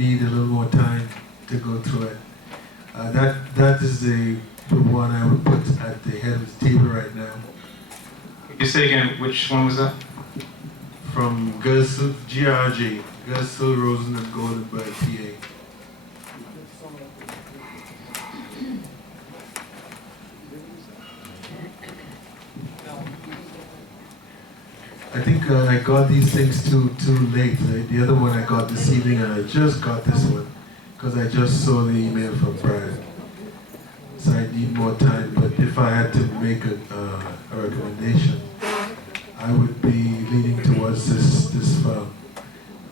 need a little more time to go through it. That is the one I would put at the head of the table right now. Could you say again, which one was that? From Gersil, GRG, Gersil, Rosen, and Goldenberg, PA. I think I got these things too late. The other one I got this evening, and I just got this one because I just saw the email from Brad. So I need more time. But if I had to make a recommendation, I would be leaning towards this firm.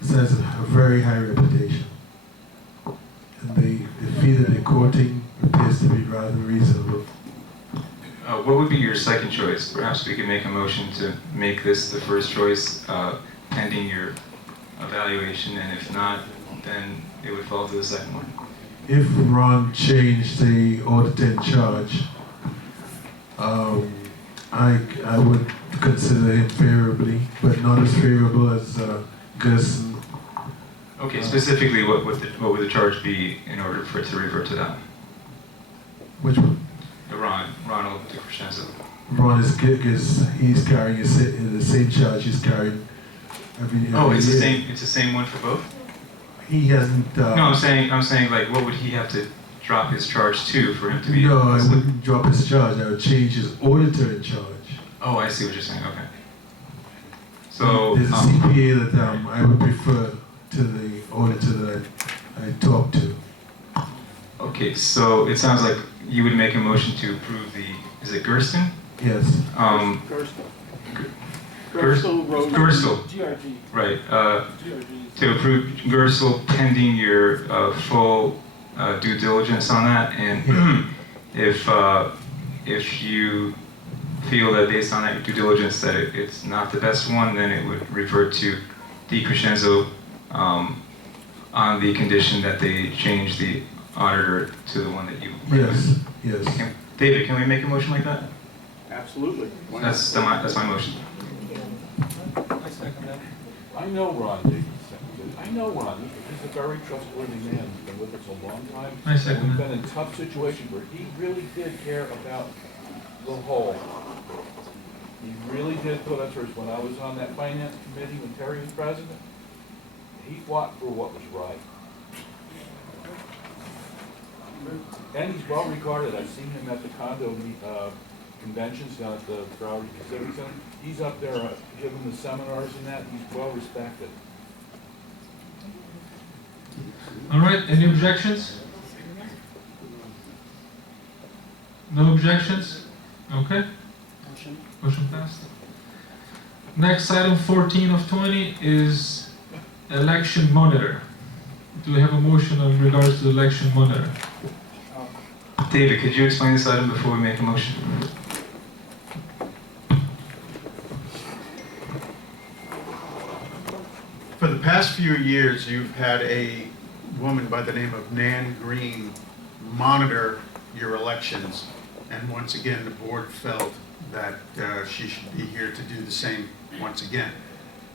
This has a very high reputation, and the fee that they're quoting appears to be rather reasonable. What would be your second choice? Perhaps we could make a motion to make this the first choice pending your evaluation, and if not, then it would fall to the second one. If Ron changed the auditor in charge, I would consider him favorably, but not as favorable as Gerson. Okay, specifically, what would the charge be in order for it to revert to that? Which one? Ronald DeCrescenzo. Ron he's carrying the same charge he's carried every year. Oh, it's the same. It's the same one for both. He hasn't. No, I'm saying, like, what would he have to drop his charge to for him to be? No, I wouldn't drop his charge. I would change his auditor in charge. Oh, I see what you're saying. Okay. So there's a CPA that I would prefer to the auditor that I talked to. Okay, so it sounds like you would make a motion to approve the. Is it Gersten? Yes. Gersel. GRG. Right. To approve Gersel pending your full due diligence on that, and if you feel that based on that due diligence that it's not the best one, then it would revert to DeCrescenzo on the condition that they change the auditor to the one that you recommend. Yes. David, can we make a motion like that? Absolutely. That's my motion. I second that. I know Ron. I know Ron. He's a very trustworthy man. He's been with us a long time. I second We've that. been in tough situations where he really did care about the whole. He really did put us first. When I was on that finance committee when Terry was president, he fought for what was right. And he's well regarded. I've seen him at the condo conventions down at the Broward Civic Center. He's up there giving the seminars and that. He's well respected. All right, any objections? No objections? Okay. Motion passed. Next, item 14 of 20 is election monitor. Do we have a motion in regards to the election monitor? David, could you explain this item before we make a motion? For the past few years, you've had a woman by the name of Nan Green monitor your elections. And once again, the board felt that she should be here to do the same once again.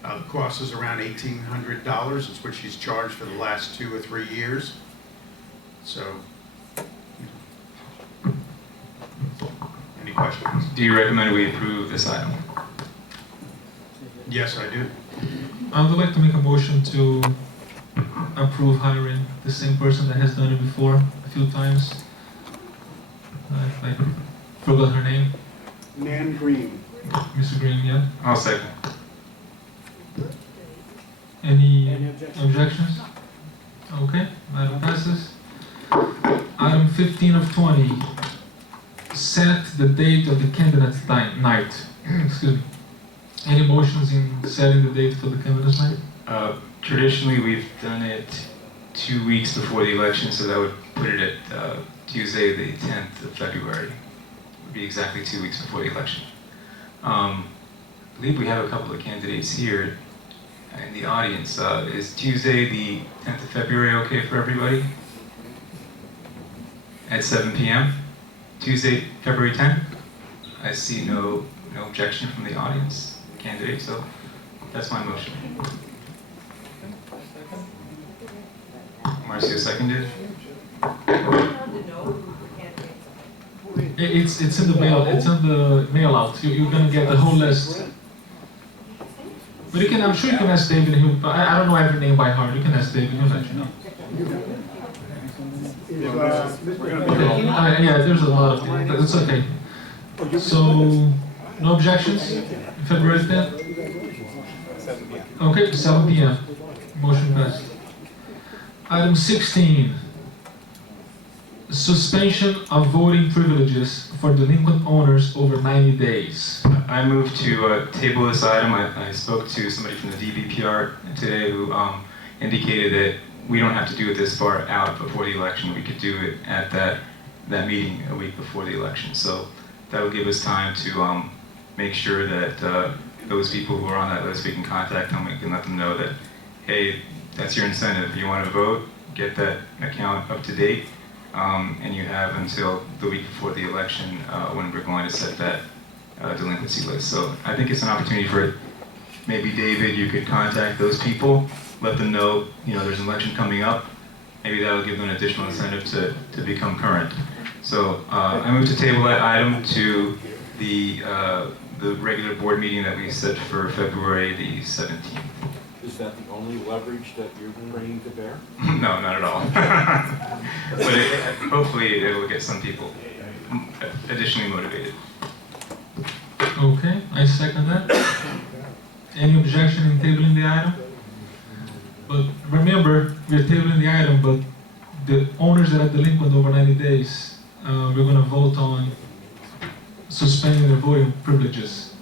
The cost is around $1,800. It's what she's charged for the last 2 or 3 years. So, any questions? Do you recommend we approve this item? Yes, I do. I would like to make a motion to approve hiring the same person that has done it before a few times. I forgot her name. Nan Green. Mr. Green, yeah. I'll second. Any objections? objections? Okay, item passes. Item 15 of 20. Set the date of the candidates night. Excuse me. Any motions in setting the date for the candidates night? Traditionally, we've done it 2 weeks before the election, so that would put it at Tuesday, the 10th of February. It would be exactly 2 weeks before the election. I believe we have a couple of candidates here in the audience. Is Tuesday, the 10th of February, okay for everybody? At 7 p.m. Tuesday, February 10th? I see no objection from the audience candidate, so that's my motion. Marcio seconded. It's in the mail. It's in the mail out. You're gonna get the whole list. But you can. I'm sure you can ask David. I don't know every name by heart. You can ask David. He'll let you know. Yeah, there's a lot of them. It's okay. So, no objections? February 10th? Okay, 7 p.m. Motion passed. Item 16. Suspension of voting privileges for delinquent owners over 90 days. I move to table this item. I spoke to somebody from the DBPR today who indicated that we don't have to do it this far out before the election. We could do it at that meeting a week before the election. So that would give us time to make sure that those people who are on that list, we can contact them. We can let them know that, hey, that's your incentive. If you want to vote, get that account up to date. And you have until the week before the election when we're going to set that delinquency list. So I think it's an opportunity for maybe David, you could contact those people, let them know, there's an election coming up. Maybe that'll give them an additional incentive to become current. So I move to table that item to the regular board meeting that we set for February the 17th. Is that the only leverage that you're bringing to bear? No, not at all. But hopefully it will get some people additionally motivated. Okay, I second that. Any objection in tabling the item? But remember, we're tabling the item, but the owners that are delinquent over 90 days, we're going to vote on suspending their voting privileges,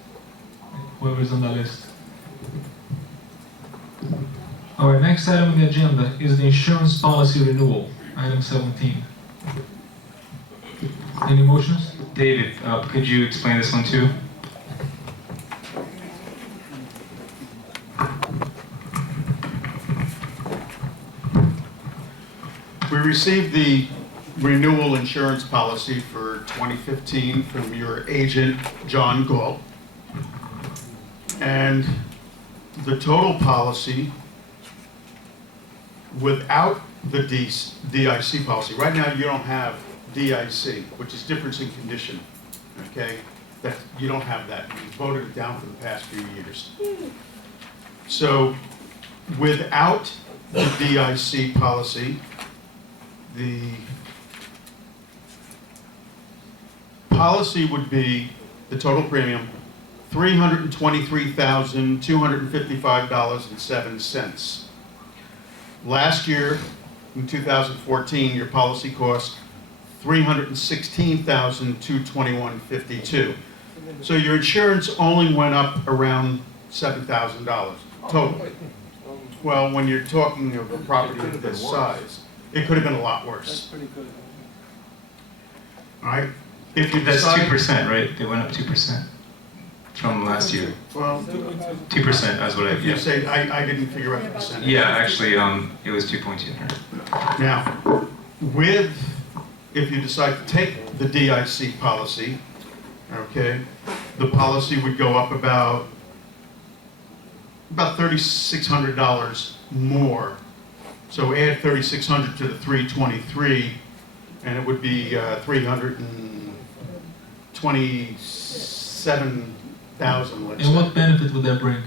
whoever's on the list. Our next item on the agenda is the insurance policy renewal, item 17. Any motions? David, could you explain this one too? We received the renewal insurance policy for 2015 from your agent, John Gall. And the total policy without the DIC policy, right now you don't have DIC, which is difference in condition, okay? That you don't have that. You voted it down for the past few years. So without the DIC policy, the policy would be, the total premium, $323,255.07. Last year, in 2014, your policy cost $316,221.52. So your insurance only went up around $7,000 total. Well, when you're talking of a property of this size, it could have been a lot worse. All right? If you That's decide, 2%, right? They went up 2% from last year. well, 2%, that's what you yeah. say, I didn't figure out the percentage. Yeah, actually, it was 2.2. Now, if you decide to take the DIC policy, okay, the policy would go up about $3,600 more. So add $3,600 to the 323, and it would be $327,000. Let's And say. what benefit would that bring?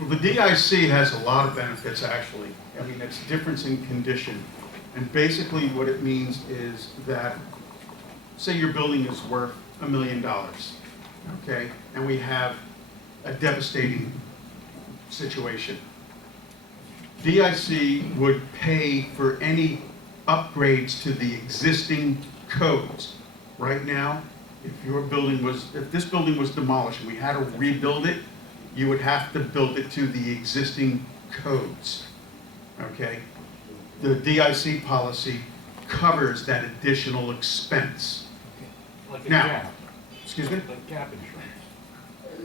Well, the DIC has a lot of benefits, actually. I mean, it's difference in condition. And basically what it means is that, say your building is worth $1 million, okay? And we have a devastating situation. DIC would pay for any upgrades to the existing codes. Right now, if this building was demolished and we had to rebuild it, you would have to build it to the existing codes, okay? The DIC policy covers that additional expense. Like a Now, gap, Excuse me? like gap insurance.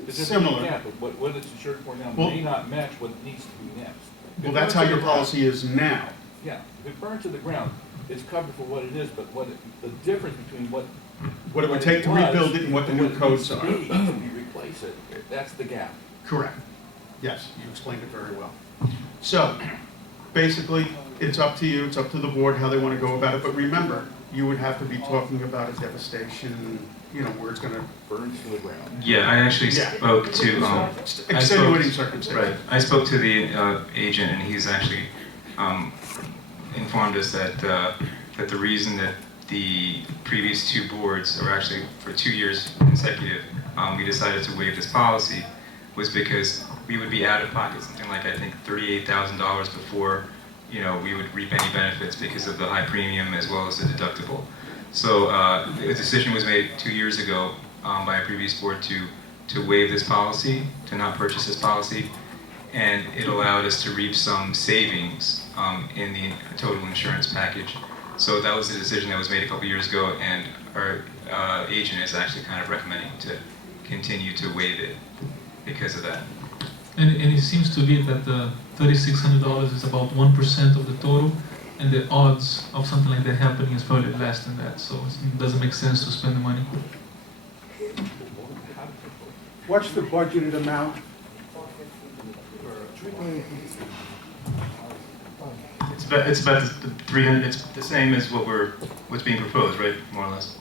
It's just Similar. a gap, but what it's insured for now Well- may not match what needs to be next. If Well, it that's burns how to your the ground- policy is now. Yeah, if it burns to the ground, it's covered for what it is, but the difference between what What it would take to was rebuild it and what the new it codes needs are. to be to replace it, that's the gap. Correct. Yes, you explained it very well. So, basically, it's up to you, it's up to the board how they want to go about it, but remember, you would have to be talking about a devastation, where it's gonna, Burns to the ground. Yeah, I actually Yeah. spoke to, extenuating circumstances. right, I spoke to the agent, and he's actually informed us that the reason that the previous two boards, or actually for 2 years consecutive, we decided to waive this policy was because we would be out of pocket something like, I think, $38,000 before, we would reap any benefits because of the high premium as well as the deductible. So a decision was made 2 years ago by a previous board to waive this policy, to not purchase this policy, and it allowed us to reap some savings in the total insurance package. So that was the decision that was made a couple years ago, and our agent is actually kind of recommending to continue to waive it because of that. And it seems to be that the $3,600 is about 1% of the total, and the odds of something like that happening is probably less than that. So it doesn't make sense to spend the money. What's the budgeted amount? It's about the 300. It's the same as what's being proposed, right? More or less.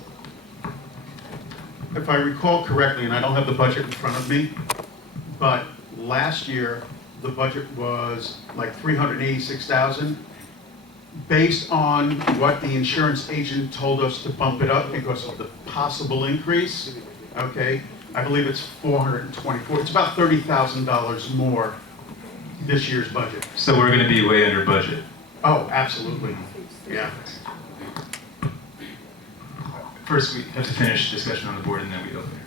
If I recall correctly, and I don't have the budget in front of me, but last year, the budget was like $386,000. Based on what the insurance agent told us to bump it up because of the possible increase, okay, I believe it's $424. It's about $30,000 more this year's budget. So we're going to be way under budget. Oh, absolutely, yeah. First, we have to finish discussion on the board, and then we open.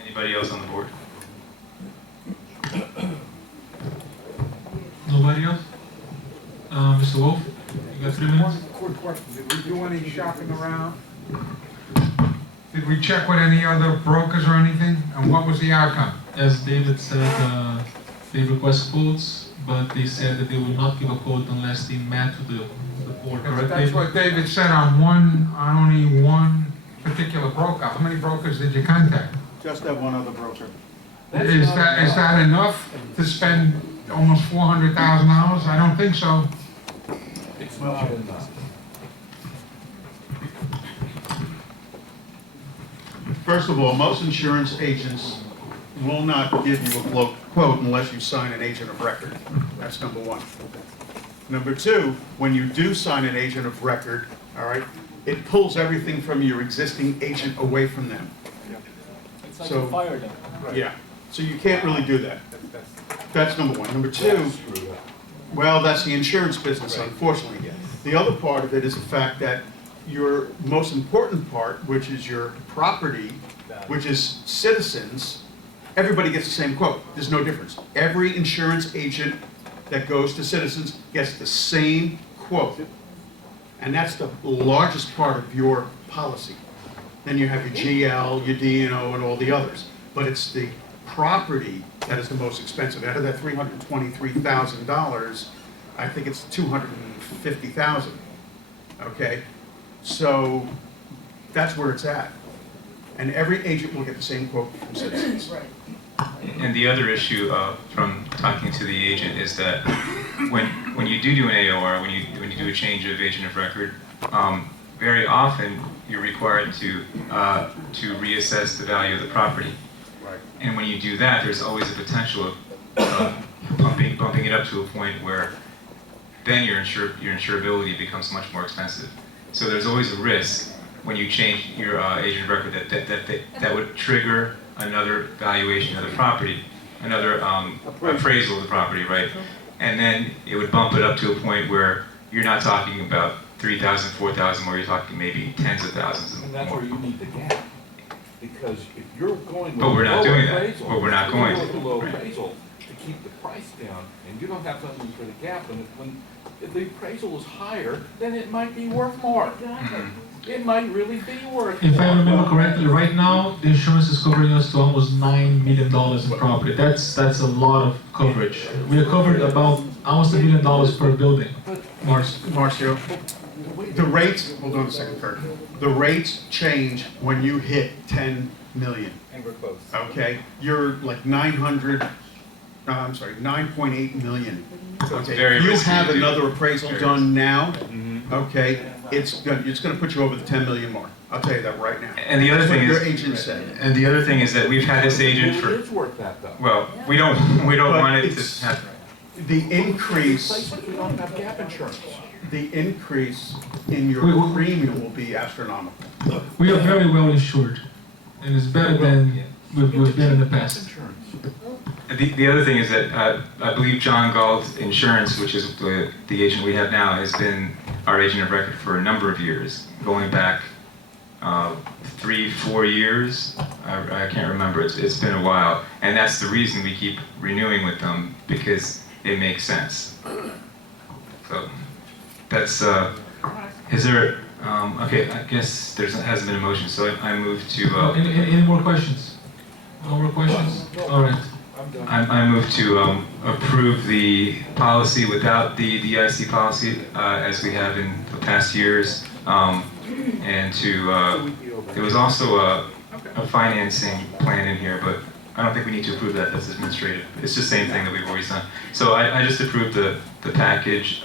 Anybody else on the board? Nobody else? Mr. Wolf, you got 3 minutes? One quick question, did we do any shopping around? Did we check with any other brokers or anything? And what was the outcome? As David said, they request quotes, but they said that they will not give a quote unless they match with the board, correct? That's David? what David said on only one particular broker. How many brokers did you contact? Just that one other broker. Is that enough to spend almost $400,000? I don't think so. It's not enough. First of all, most insurance agents will not give you a quote unless you sign an agent of record. That's number one. Number two, when you do sign an agent of record, all right, it pulls everything from your existing agent away from them. It's like So- you fired them. Yeah, so you can't really do that. That's number one. Number two, well, that's the insurance business, unfortunately. The other part of it is the fact that your most important part, which is your property, which is citizens, everybody gets the same quote. There's no difference. Every insurance agent that goes to Citizens gets the same quote. And that's the largest part of your policy. Then you have your GL, your D&O, and all the others. But it's the property that is the most expensive. Out of that $323,000, I think it's $250,000. Okay? So that's where it's at. And every agent will get the same quote from Citizens. And the other issue from talking to the agent is that when you do an AOR, when you do a change of agent of record, very often you're required to reassess the value of the property. Right. And when you do that, there's always a potential of bumping it up to a point where then your insurability becomes much more expensive. So there's always a risk when you change your agent of record that would trigger another valuation of the property, another appraisal of the property, right? And then it would bump it up to a point where you're not talking about 3,000, 4,000, where you're talking maybe tens of thousands. And that's where you need the gap. Because if you're going with But we're not low doing that. appraisal, But we're not going to. if you're low appraisal to keep the price down, and you don't have something for the gap, and if the appraisal is higher, then it might be worth more. It might really be worth more. If I remember correctly, right now the insurance is covering us to almost $9 million in property. That's a lot of coverage. We are covered about almost $1 million per building. Marcio, the rates, hold on a second, Kurt. The rates change when you hit 10 million. And we're close. Okay, you're like 900, I'm sorry, 9.8 million. Okay, very if you risky have to do. another appraisal Very done now, Mhm. okay, it's gonna put you over the 10 million mark. I'll tell you that right now. And the other That's what thing your is, agent said. and the other thing is that we've had this agent It for, is worth that though. well, we don't But want it it's- to happen. The increase, Places we don't have gap insurance. the increase in your We- premium will be astronomical. We are very well insured, and it's better than we've been in the past. Insurance. The other thing is that I believe John Galt Insurance, which is the agent we have now, has been our agent of record for a number of years, going back 3-4 years. I can't remember. It's been a while, and that's the reason we keep renewing with them, because it makes sense. So that's. Is there? Okay, I guess there hasn't been a motion, so I move to. Any more questions? No more questions? All right. I'm done. I move to approve the policy without the DIC policy as we have in the past years, and to there was also a financing plan in here, but I don't think we need to approve that. That's administrative. It's the same thing that we've always done. So I just approved the package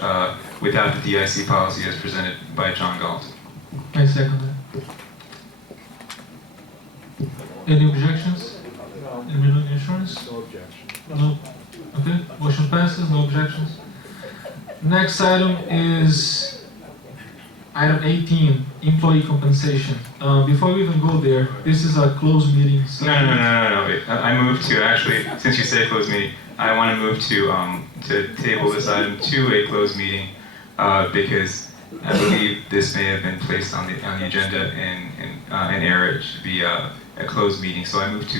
without the DIC policy as presented by John Galt. I second that. Any objections? No, Any renewing insurance? no objection. No. Okay, motion passes, no objections. Next item is item 18, employee compensation. Before we even go there, this is a closed meeting. So No. Wait. I move to actually, since you say closed meeting, I want to move to table this item to a closed meeting because I believe this may have been placed on the agenda in error. It should be a closed meeting. So I move to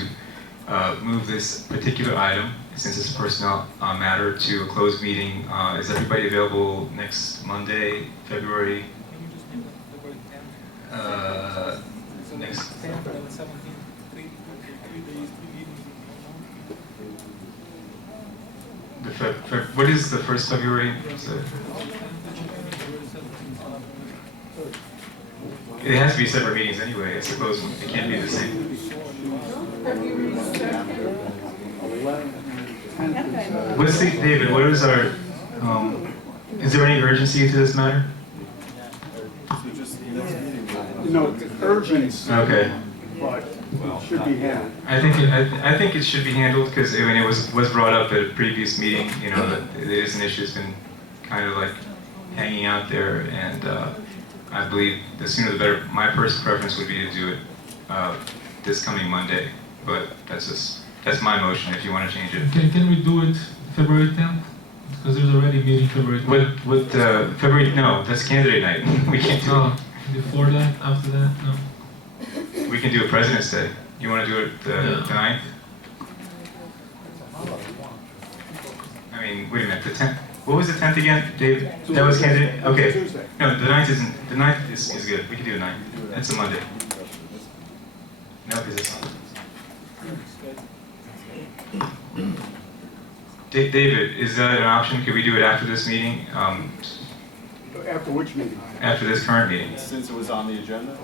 move this particular item, since it's a personnel matter, to a closed meeting. Is everybody available next Monday, February? Next. What is the first February? It has to be separate meetings anyway. I suppose it can't be the same. What's the, David? What is our? Is there any urgency to this matter? No, urgent, Okay. but it should be handled. I think it should be handled because I mean it was brought up at a previous meeting. You know that it is an issue that's been kind of like hanging out there, and I believe the sooner the better. My personal preference would be to do it this coming Monday, but that's my motion. If you want to change it, can we do it February 10th? Because there's already a meeting February 10th. what February? No, that's candidate night. We can't do it. Before that, after that, no. We can do a President's Day. You want to do it the 9th? I mean, wait a minute, the 10th. What was the 10th again, Dave? That was candidate? Okay. Tuesday. No, the 9th isn't. The 9th is good. We can do the 9th. That's a Monday. No, because it's not. David, is that an option? Could we do it after this meeting? After which meeting? After this current meeting? Since it was on the agenda?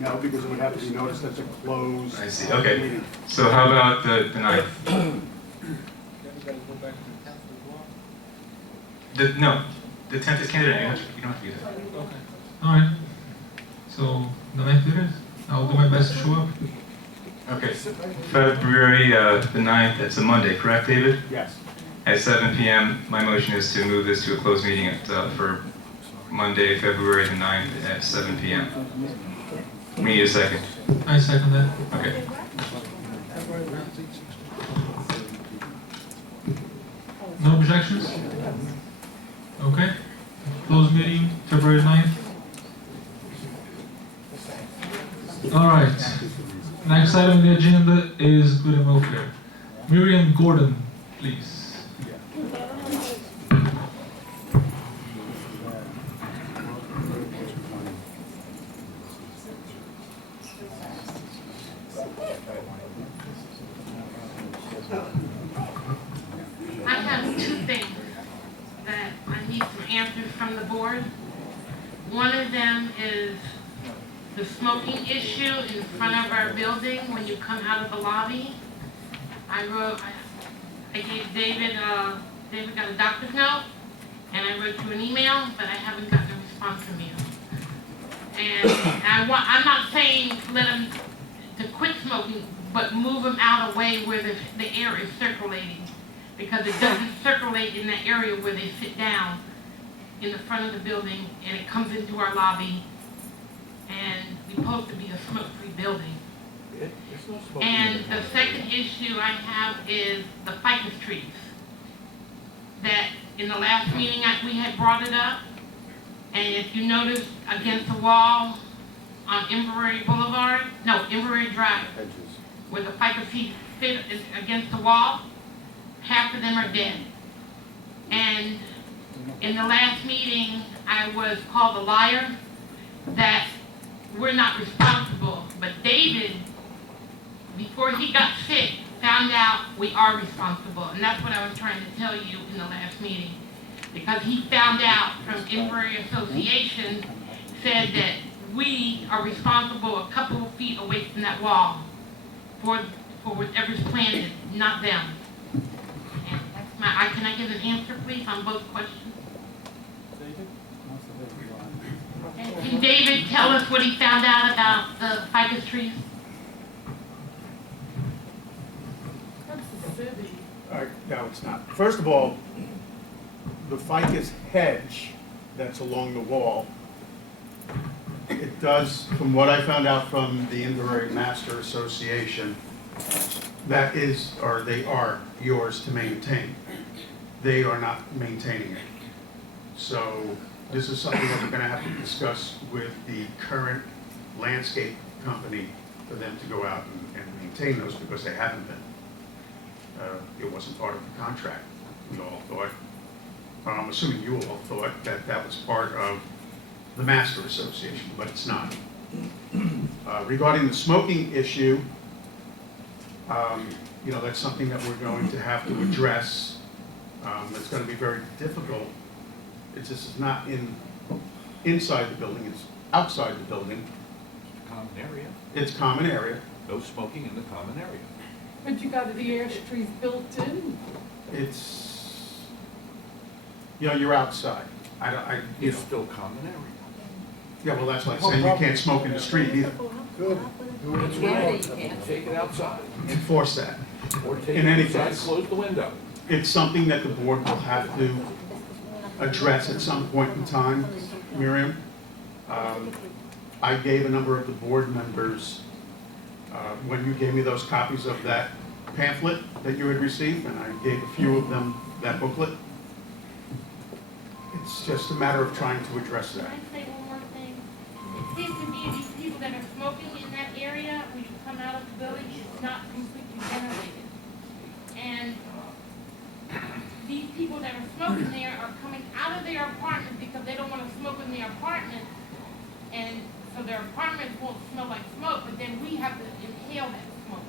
No, because it would have to be noticed as a closed I see. Okay. meeting. So how about the 9th? No, the 10th is candidate night. You don't have to do that. Okay. All right. So the 9th it is. I'll do my best to show up. Okay. February the 9th, that's a Monday, correct, David? Yes. At 7 p.m., my motion is to move this to a closed meeting for Monday, February the 9th at 7 p.m. We need a second. I second that. Okay. No objections? Okay. Closed meeting, February 9th. All right. Next item on the agenda is good and welfare. Miriam Gordon, please. I have two things that I need some answers from the board. One of them is the smoking issue in front of our building when you come out of the lobby. I gave David, David got a doctor's note, and I wrote you an email, but I haven't gotten a response from you. And I'm not saying let him to quit smoking, but move him out away where the air is circulating, because it doesn't circulate in the area where they sit down in the front of the building, and it comes into our lobby, and we're supposed to be a smoke-free building. There's no smoking. And the second issue I have is the ficus trees. That in the last meeting, we had brought it up, and if you notice against the wall on Inverrary Drive, where the ficus trees fit against the wall, half of them are dead. And in the last meeting, I was called a liar, that we're not responsible, but David, before he got sick, found out we are responsible, and that's what I was trying to tell you in the last meeting. Because he found out from Inverrary Association, said that we are responsible a couple of feet away from that wall for whatever's planted, not them. And that's can I get an answer, please, on both questions? And can David tell us what he found out about the ficus trees? No, it's not. First of all, the ficus hedge that's along the wall, it does, from what I found out from the Inverrary Master Association, that is, or they are yours to maintain. They are not maintaining it. So this is something that we're going to have to discuss with the current landscape company for them to go out and maintain those, because they haven't been. It wasn't part of the contract. We all thought, I'm assuming you all thought that that was part of the Master Association, but it's not. Regarding the smoking issue, that's something that we're going to have to address. It's going to be very difficult. This is not inside the building, it's outside the building. Common area. It's common area. No smoking in the common area. But you got the ash trees built in. It's, you're outside. It's still common area. Yeah, well, that's like saying you can't smoke in the street either. Good. That's right. Take it outside. Enforce that. Or take In it any outside, case. close the window. It's something that the board will have to address at some point in time, Miriam. I gave a number of the board members, when you gave me those copies of that pamphlet that you had received, and I gave a few of them that booklet. It's just a matter of trying to address Can that. I say one more thing? It seems to me these people that are smoking in that area, when you come out of the building, it's not completely ventilated. And these people that are smoking there are coming out of their apartment because they don't want to smoke in their apartment. And so their apartments won't smell like smoke, but then we have to inhale that smoke.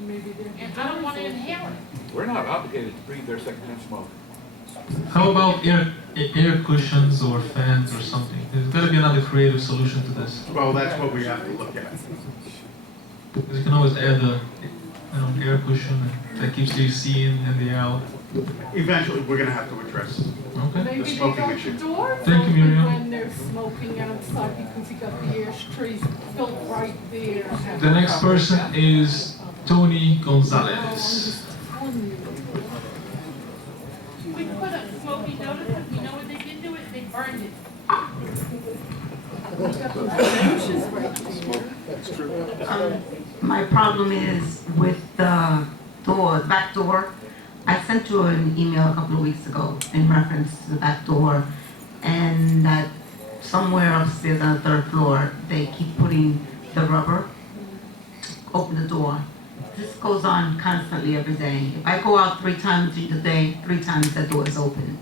Maybe they're. And I don't want to inhale it. We're not obligated to breathe their secondhand smoke. How about air cushions or fans or something? There's got to be another creative solution to this. Well, that's what we have to look at. Because you can always add the air cushion that keeps the AC in and the out. Eventually, we're gonna have to address Okay. Maybe they smoking got issue. the doors Thank you, open Miriam. when they're smoking outside because you got the ash trees built right there. The next person is Tony No, I'm Gonzalez. just telling you. We put up smoking notices, you know what they did to it? They burned it. We got the benches right there. My problem is with the door, back door. I sent you an email a couple of weeks ago in reference to the back door, and that somewhere upstairs on the third floor, they keep putting the rubber, open the door. This goes on constantly every day. If I go out 3 times in the day, 3 times that door is open.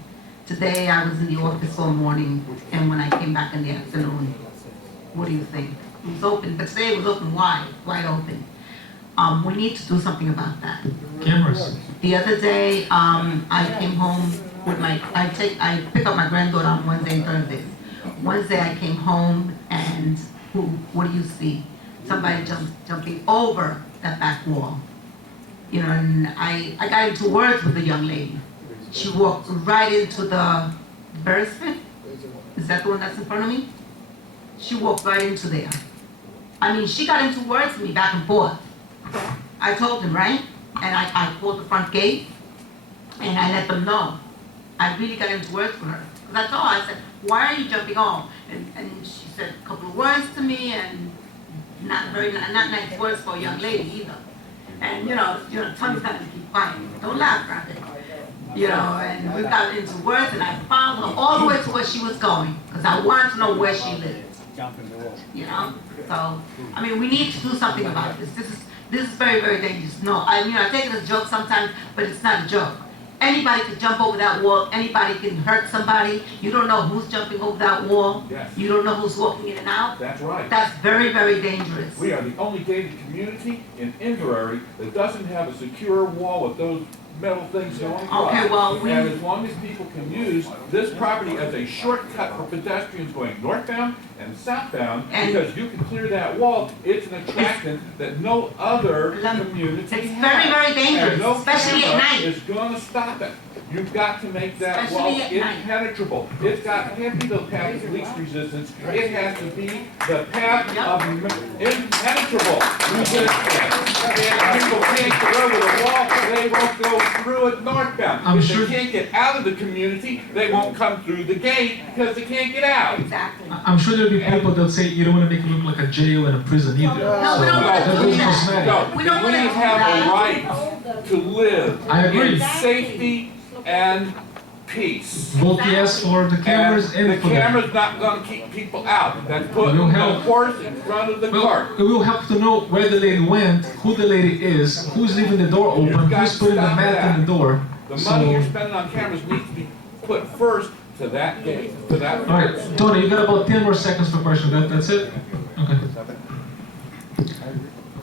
Today, I was in the office all morning, and when I came back in the afternoon, what do you think? It was open, but today it was open wide open. We need to do something about that. Cameras. The other day, I came home with I pick up my granddaughter on Wednesday and Thursdays. Wednesday I came home and what do you see? Somebody jumping over that back wall. You know, and I got into words with the young lady. She walked right into the Beresford. Is that the one that's in front of me? She walked right into there. I mean, she got into words with me back and forth. I told him, right? And I called the front gate and I let them know. I really got into words with her. Because I told her, I said, why are you jumping off? And she said a couple of words to me and not nice words for a young lady either. And tell me something to keep quiet. Don't laugh around it. And we got into words and I followed her all the way to where she was going. Because I wanted to know where she lived. So, I mean, we need to do something about this. This is very, very dangerous. No, I take it as a joke sometimes, but it's not a joke. Anybody can jump over that wall. Anybody can hurt somebody. You don't know who's jumping over that wall. Yes. You don't know who's walking in and out. That's right. That's very, very dangerous. We are the only gated community in Inverrary that doesn't have a secure wall with those metal things going across. Okay, well, And as long as people can use this property as a shortcut for pedestrians going northbound and southbound, because you can clear that wall, it's an attraction that no other community has. It's very, very dangerous, And no especially at camera night. is gonna stop it. You've got to make that Especially wall at night. impenetrable. It can't be the path of least resistance. It has to be the path of impenetrable resistance. And people can't go over the wall, they won't go through it northbound. I'm If sure- they can't get out of the community, they won't come through the gate because they can't get out. Exactly. I'm sure there'll be people that say you don't want to make it look like a jail and a prison either. No, we don't want to that do is that. cosmetic. No, We don't we wanna do have that. a right to live I agree. in safety and peace. Vote yes for the cameras And and the for that. camera's not gonna keep people out. That's putting Will the help. horse in front of the Well, cart. it will help to know where the lady went, who the lady is, who's leaving the door open, You've got who's to putting the stop mat that. in the door. The money you're So, spending on cameras needs to be put first to that gate, to that. all right, Tony, you got about 10 more seconds for question. That's it? Okay.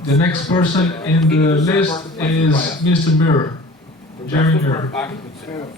The next person in the list is Mr. Mirror. Jerry Mirror. Occupancy.